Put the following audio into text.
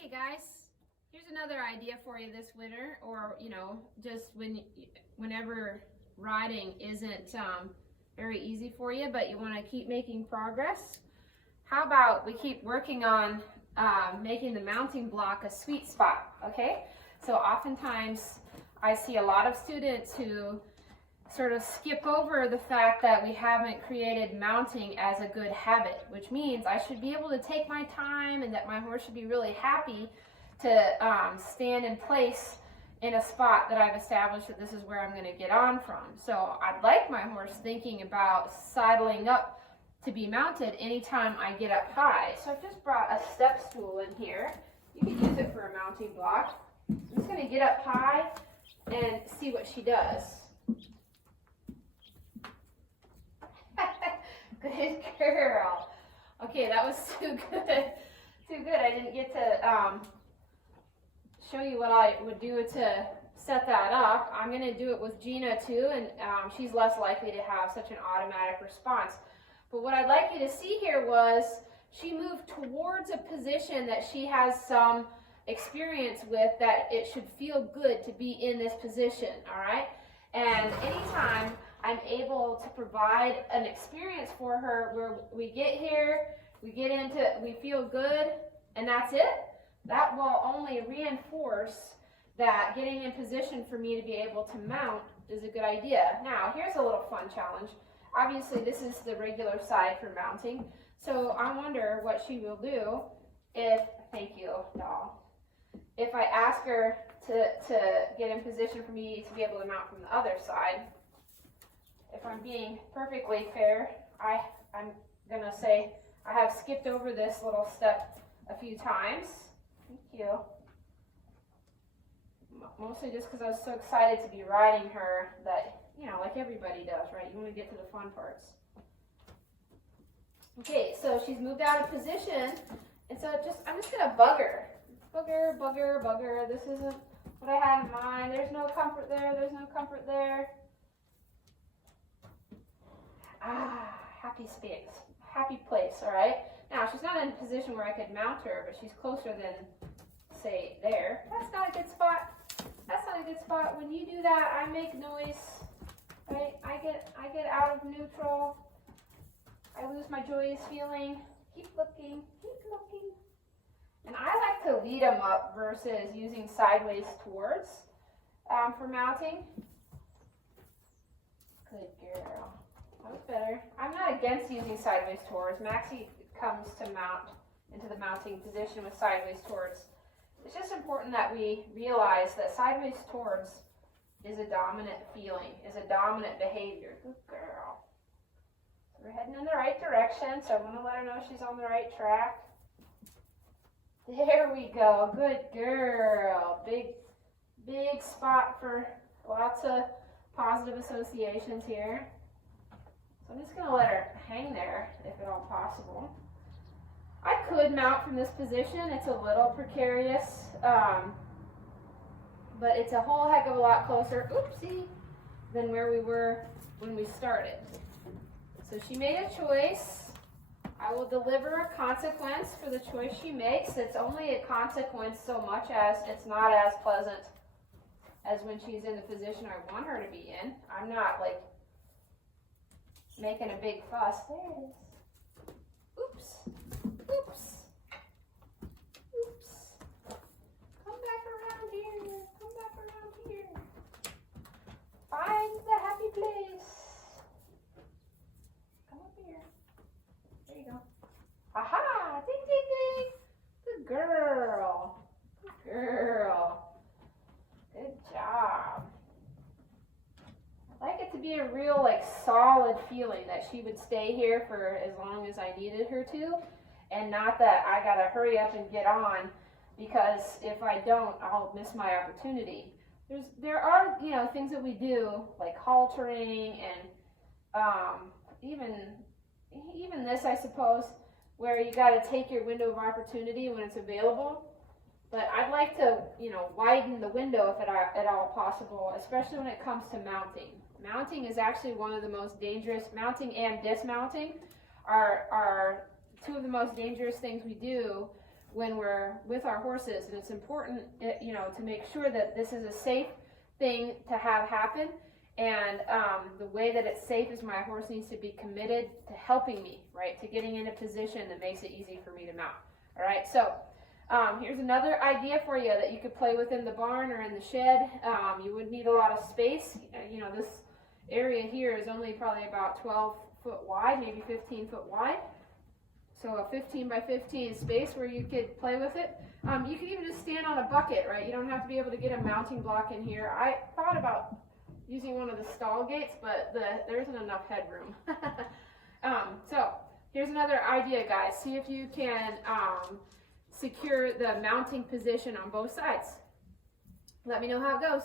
Okay guys, here's another idea for you this winter, or just whenever riding isn't very easy for you, but you want to keep making progress. How about we keep working on making the mounting block a sweet spot, okay? So oftentimes I see a lot of students who sort of skip over the fact that we haven't created mounting as a good habit, which means I should be able to take my time and that my horse should be really happy to stand in place in a spot that I've established that this is where I'm going to get on from. So I'd like my horse thinking about sidling up to be mounted anytime I get up high. So I've just brought a step stool in here. You can use it for a mounting block. I'm just going to get up high and see what she does. Good girl. Okay, that was too good. Too good. I didn't get to show you what I would do to set that up. I'm going to do it with Gina too, and she's less likely to have such an automatic response. But what I'd like you to see here was she moved towards a position that she has some experience with, that it should feel good to be in this position, all right? And anytime I'm able to provide an experience for her where we get here, we get into, we feel good, and that's it, that will only reinforce that getting in position for me to be able to mount is a good idea. Now, here's a little fun challenge. Obviously, this is the regular side for mounting, so I wonder what she will do if, thank you, doll, if I ask her to get in position for me to be able to mount from the other side. If I'm being perfectly fair, I'm going to say I have skipped over this little step a few times. Thank you. Mostly just because I was so excited to be riding her that, like everybody does, right? You want to get to the fun parts. Okay, so she's moved out of position, and so I'm just going to bug her. Bugger, bugger, bugger. This isn't what I had in mind. There's no comfort there. There's no comfort there. Happy space, happy place, all right? Now, she's not in a position where I could mount her, but she's closer than, say, there. That's not a good spot. That's not a good spot. When you do that, I make noise, right? I get out of neutral. I lose my joyous feeling. Keep looking, keep looking. And I like to lead them up versus using sideways towards for mounting. Good girl. That was better. I'm not against using sideways towards. Maxie comes to mount into the mounting position with sideways towards. It's just important that we realize that sideways towards is a dominant feeling, is a dominant behavior. Good girl. So we're heading in the right direction, so I want to let her know she's on the right track. There we go. Good girl. Big spot for lots of positive associations here. So I'm just going to let her hang there, if at all possible. I could mount from this position. It's a little precarious, but it's a whole heck of a lot closer, oopsie, than where we were when we started. So she made a choice. I will deliver a consequence for the choice she makes. It's only a consequence so much as it's not as pleasant as when she's in the position I want her to be in. I'm not like making a big fuss. There it is. Oops. Oops. Oops. Come back around here. Come back around here. Find the happy place. Come up here. There you go. Aha! Ding, ding, ding. Good girl. Good girl. Good job. I like it to be a real, solid feeling that she would stay here for as long as I needed her to, and not that I gotta hurry up and get on, because if I don't, I'll miss my opportunity. There are, things that we do, like haltering and even this, I suppose, where you gotta take your window of opportunity when it's available. But I'd like to, widen the window if at all possible, especially when it comes to mounting. Mounting is actually one of the most dangerous, mounting and dismounting are two of the most dangerous things we do when we're with our horses, and it's important, you know, to make sure that this is a safe thing to have happen. And the way that it's safe is my horse needs to be committed to helping me, right, to getting in a position that makes it easy for me to mount. All right, so here's another idea for you that you could play with in the barn or in the shed. You would need a lot of space. You know, this area here is only probably about 12 foot wide, maybe 15 foot wide. So a 15 by 15 space where you could play with it. You could even just stand on a bucket, right? You don't have to be able to get a mounting block in here. I thought about using one of the stall gates, but there isn't enough headroom. So here's another idea, guys. See if you can secure the mounting position on both sides. Let me know how it goes.